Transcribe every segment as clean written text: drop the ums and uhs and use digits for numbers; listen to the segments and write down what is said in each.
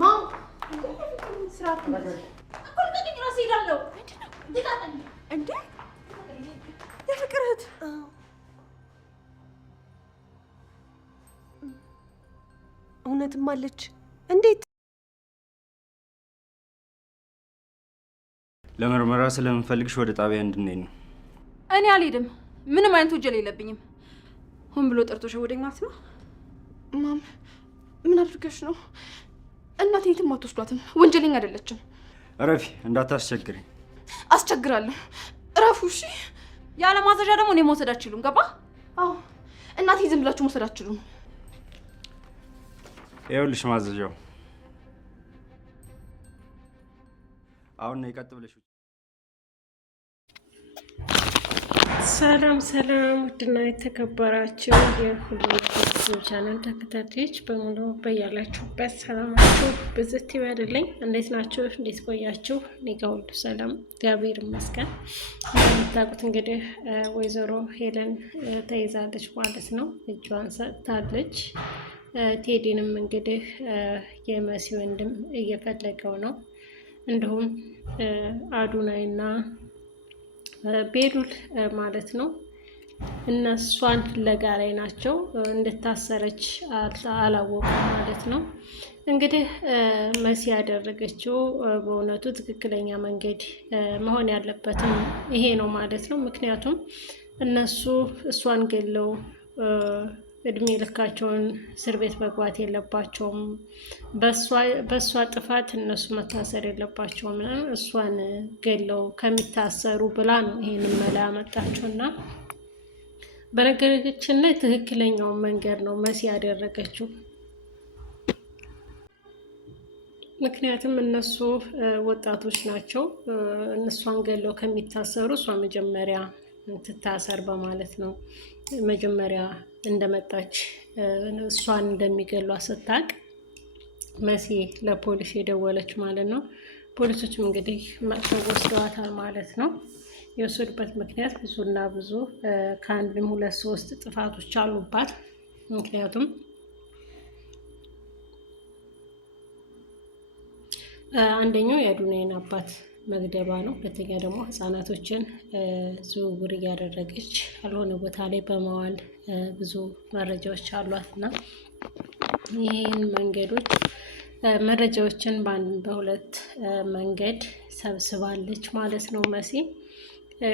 ማም ስራት አቆልቀኝ ራሴ ይላልው እንዴ የፍቅርት እውነትም አለች እንዴት ለምርመራ ስለምንፈልግሽ ወደ ጣቢያ እንድንሄድ ነው። እኔ አልሄድም። ምንም አይነት ወንጀል የለብኝም። ሆን ብሎ ጠርቶ ሸወደኝ ማለት ነው። ማም ምን አድርገሽ ነው? እናቴ የትም አትወስዷትም። ወንጀለኛ አይደለችም። እረፊ፣ እንዳታስቸግሪኝ። አስቸግራለሁ። እረፉ። እሺ። ያለ ማዘዣ ደግሞ እኔ መውሰድ አትችሉም። ገባ? አዎ። እናቴ ዝም ብላችሁ መውሰድ አትችሉም። ይኸውልሽ ማዘዣው። አሁን ነው ቀጥ ብለሽ ሰላም ሰላም፣ ውድና የተከበራችሁ የሁሉ ቻናል ተከታታዮች በሙሉ በያላችሁበት ሰላማችሁ ብዝት ይበልልኝ። እንዴት ናችሁ? እንዴት ቆያችሁ? እኔ ጋር ሁሉ ሰላም እግዚአብሔር ይመስገን። እንደምታውቁት እንግዲህ ወይዘሮ ሄለን ተይዛለች ማለት ነው። እጇን ሰጥታለች። ቴዲንም እንግዲህ የመሲ ወንድም እየፈለገው ነው። እንዲሁም አዱናይና ቤሉል ማለት ነው እነሷን ፍለጋ ላይ ናቸው። እንድታሰረች አላወቁም ማለት ነው። እንግዲህ መሲ ያደረገችው በእውነቱ ትክክለኛ መንገድ መሆን ያለበትም ይሄ ነው ማለት ነው። ምክንያቱም እነሱ እሷን ገለው እድሜ ልካቸውን እስር ቤት መግባት የለባቸውም። በእሷ ጥፋት እነሱ መታሰር የለባቸውም። እሷን ገለው ከሚታሰሩ ብላ ነው ይሄንን መላ ያመጣቸው እና በነገራችን ላይ ትክክለኛውን መንገድ ነው መሲ ያደረገችው። ምክንያቱም እነሱ ወጣቶች ናቸው። እነሷን ገለው ከሚታሰሩ እሷ መጀመሪያ ትታሰር በማለት ነው መጀመሪያ እንደመጣች እሷን እንደሚገሏ ስታቅ መሲ ለፖሊስ የደወለች ማለት ነው። ፖሊሶችም እንግዲህ መጥተው ወስደዋታል ማለት ነው። የወሰዱበት ምክንያት ብዙና ብዙ ከአንድም ሁለት ሶስት ጥፋቶች አሉባት። ምክንያቱም አንደኛው የአዱናይን አባት መግደሏ ነው። ሁለተኛ ደግሞ ህጻናቶችን ዝውውር እያደረገች ያልሆነ ቦታ ላይ በመዋል ብዙ መረጃዎች አሏት እና ይህን መንገዶች መረጃዎችን በሁለት መንገድ ሰብስባለች ማለት ነው። መሲ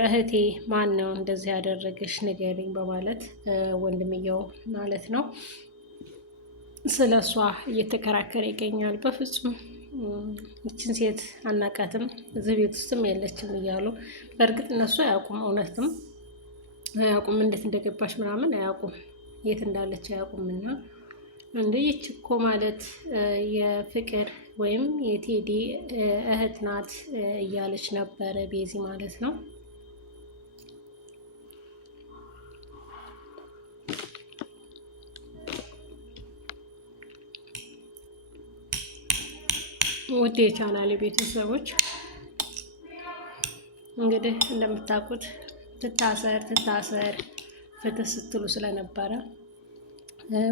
እህቴ ማን ነው እንደዚህ ያደረገች ንገሪኝ በማለት ወንድምየው ማለት ነው ስለ እሷ እየተከራከረ ይገኛል። በፍጹም ይችን ሴት አናቃትም፣ እዚህ ቤት ውስጥም የለችም እያሉ በእርግጥ እነሱ አያውቁም፣ እውነትም አያውቁም፣ እንዴት እንደገባች ምናምን አያውቁም፣ የት እንዳለች አያውቁም። እና ይህች እኮ ማለት የፍቅር ወይም የቴዲ እህት ናት እያለች ነበረ ቤዚ ማለት ነው። ውድ የቻናሌ ቤተሰቦች እንግዲህ እንደምታውቁት ትታሰር ፍትህ ስትሉ ስለነበረ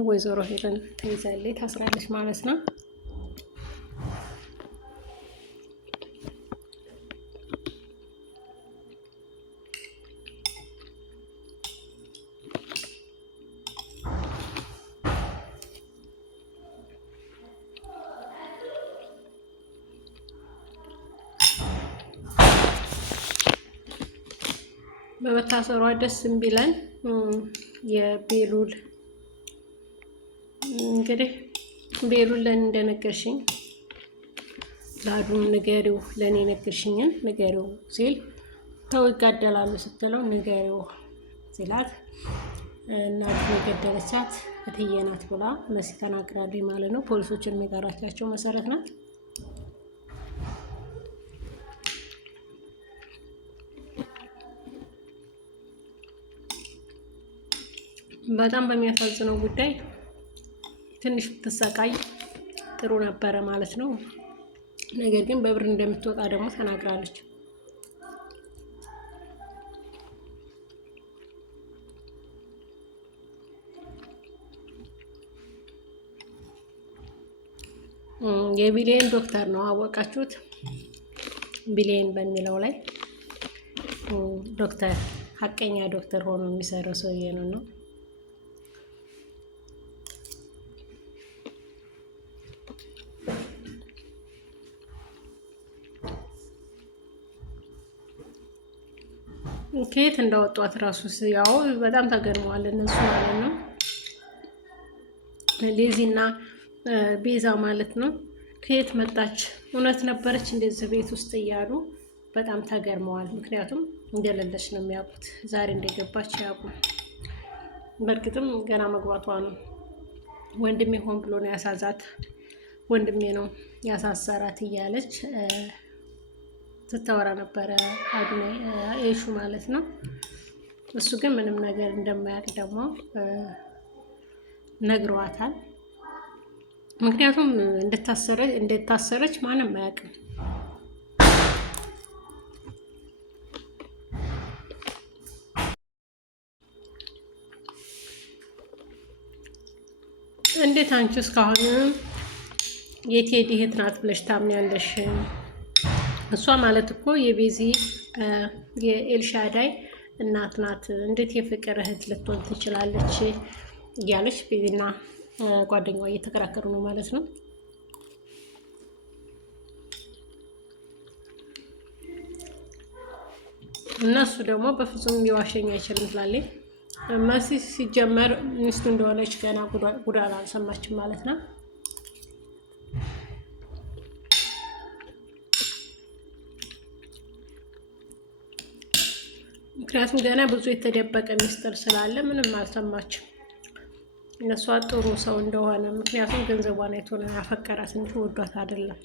ወይዘሮ ሄለን ተይዛለች፣ ታስራለች ማለት ነው። በመታሰሯ ደስ ቢለን የቤሉል እንግዲህ ቤሉል ለኔ እንደነገርሽኝ ላዱም ንገሪው፣ ለኔ ነገርሽኝን ንገሪው ሲል ተው ይጋደላሉ ስትለው ንገሪው ሲላት እናቱ የገደለቻት እትዬ ናት ብላ መሲ ተናግራለች ማለት ነው። ፖሊሶችን የሚጠራቻቸው መሰረት ናት። በጣም በሚያሳዝነው ጉዳይ ትንሽ ብትሰቃይ ጥሩ ነበረ ማለት ነው። ነገር ግን በብር እንደምትወጣ ደግሞ ተናግራለች። የቢሊየን ዶክተር ነው አወቃችሁት? ቢሊየን በሚለው ላይ ዶክተር ሀቀኛ ዶክተር ሆኖ የሚሰራው ሰውዬ ነው። ከየት እንዳወጧት ራሱ ያው በጣም ተገርመዋል እነሱ ማለት ነው። ሌዚና ቤዛ ማለት ነው። ከየት መጣች? እውነት ነበረች እንደዚህ ቤት ውስጥ እያሉ በጣም ተገርመዋል። ምክንያቱም እንደሌለች ነው የሚያውቁት። ዛሬ እንደገባች አያውቁም። በእርግጥም ገና መግባቷ ነው። ወንድሜ ሆን ብሎ ነው ያሳዛት፣ ወንድሜ ነው ያሳሰራት እያለች ስታወራ ነበረ አዱናይ ኤሹ ማለት ነው። እሱ ግን ምንም ነገር እንደማያውቅ ደግሞ ነግሯታል። ምክንያቱም እንደታሰረች ማንም አያውቅም። እንዴት አንቺ እስካሁን የቴዲ እህት ናት ብለሽ ታምኛለሽ? እሷ ማለት እኮ የቤዚ የኤልሻዳይ እናት ናት። እንዴት የፍቅር እህት ልትሆን ትችላለች? እያለች ቤዚና ጓደኛዋ እየተከራከሩ ነው ማለት ነው። እነሱ ደግሞ በፍጹም ሊዋሸኝ አይችልም ትላለች። መሲ ሲጀመር ሚስቱ እንደሆነች ገና ጉዳን አልሰማችም ማለት ነው። ምክንያቱም ገና ብዙ የተደበቀ ሚስጥር ስላለ ምንም አልሰማችም። እነሷ ጥሩ ሰው እንደሆነ ምክንያቱም ገንዘቧን አይቶ ነው ያፈቀራት እንጂ ወዷት አይደለም።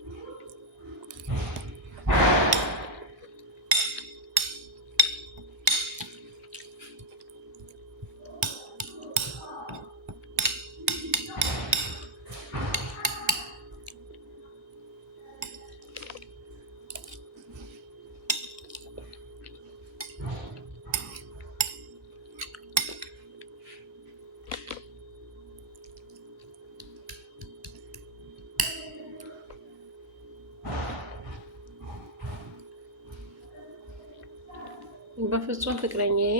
በፍጹም ፍቅረኛዬ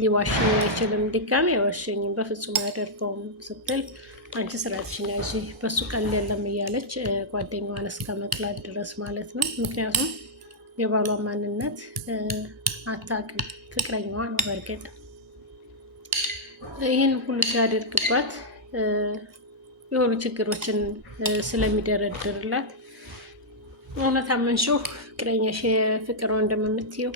ሊዋሽኝ አይችልም፣ ድጋሚ አይዋሸኝም፣ በፍጹም አያደርገውም ስትል አንቺ ስራትሽን ያዥ በሱ ቀልድ የለም እያለች ጓደኛዋን እስከ መጥላት ድረስ ማለት ነው። ምክንያቱም የባሏን ማንነት አታውቅም፣ ፍቅረኛዋ ነው። በእርግጥ ይህን ሁሉ ሲያደርግባት የሆኑ ችግሮችን ስለሚደረድርላት እውነት አመንሽው ፍቅረኛሽ ፍቅር ወንድም የምትይው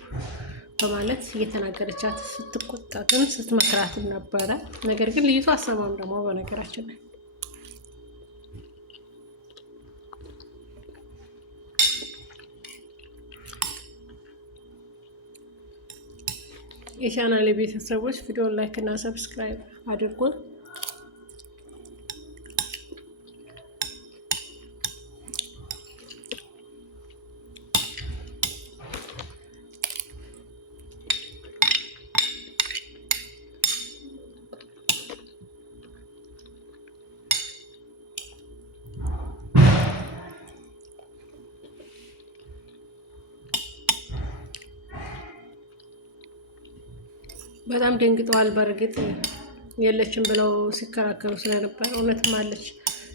በማለት እየተናገረቻት ስትቆጣትም ስትመክራትም ነበረ። ነገር ግን ልዩቱ አሰማም ደግሞ በነገራችን ላይ የቻናሌ ቤተሰቦች ቪዲዮ ላይክ እና ሰብስክራይብ አድርጉ። በጣም ደንግጠዋል። በእርግጥ የለችም ብለው ሲከራከሩ ስለነበር እውነትም አለች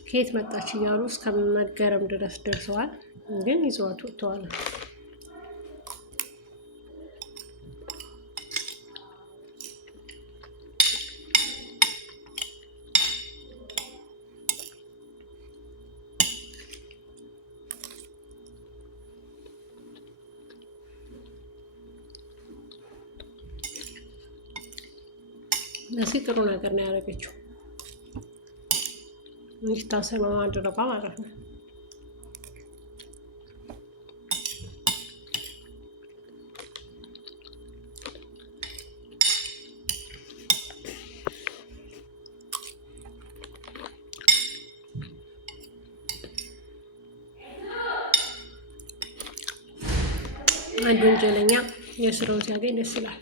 ከየት መጣች እያሉ እስከ መገረም ድረስ ደርሰዋል። ግን ይዘዋት ወጥተዋል። እዚህ ጥሩ ነገር ነው ያደረገችው እንዲታሰር በማድረጓ ማለት ነው። አንድ ወንጀለኛ የስራውን ሲያገኝ ደስ ይላል።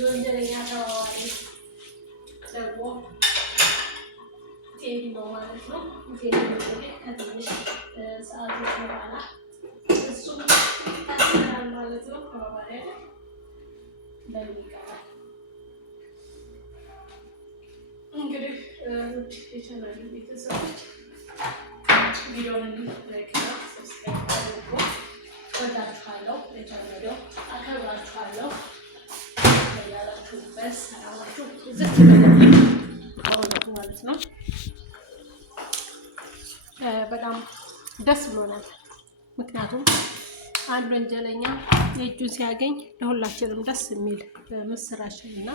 ወንጀለኛ ተባባሪ ደግሞ ቴዲ ነው ማለት ነው። ቴዲ እንግዲህ ከትንሽ ሰዓቶች በኋላ እሱም ይታሰራል ማለት ነው። ተባባሪ እንደሚቀራል እንግዲህ የቻናል ቤተሰቦች ቪዲዮውን ላይክ እና ሰብስክራይብ አድርጉ። ወዳችኋለሁ። ለቻናሌው አከብራችኋለሁ። ያላችሁበት ሰላማችሁ ዝት ይበልልኝ ማለት ነው። በጣም ደስ ብሎናል። ምክንያቱም አንድ ወንጀለኛ የእጁን ሲያገኝ ለሁላችንም ደስ የሚል ምስራች እና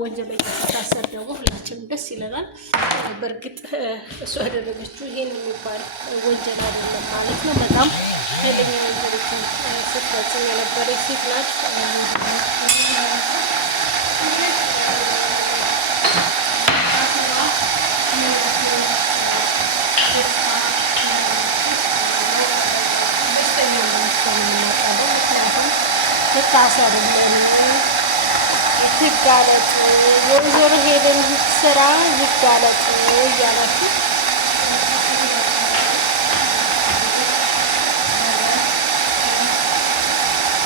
ወንጀለኛ ሲታሰር ደግሞ ሁላችንም ደስ ይለናል። በእርግጥ እሱ ያደረገችው ይሄን የሚባል ወንጀል አይደለም ማለት ነው። በጣም ኃይለኛ ወንጀሎችን ስትፈጽም የነበረች ሴት ናት። ታሰርልን ይጋለጥ የወይዘሮ ሄለን ስራ ይጋለጥ እያላችሁ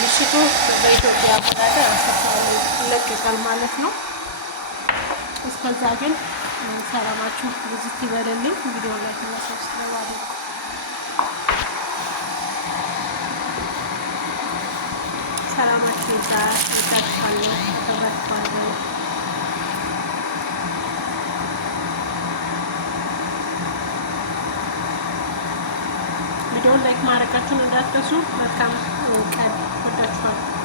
ምሽቱ በኢትዮጵያ አቆጣጠር 10 ሰዓት ላይ ይለቀቃል ማለት ነው። እስከዛ ግን ሰላማችሁ ብዙ ይበልልኝ። ቪዲዮ ላይ ሰብስክራይብ አድርጉ። ሰላማችሁ ይብዛ። ይታችኋለሁ። ተባርኳለሁ። ቪዲዮውን ላይክ ማድረጋችሁን እንዳትረሱ። መልካም ቀን። ወዳችኋለሁ።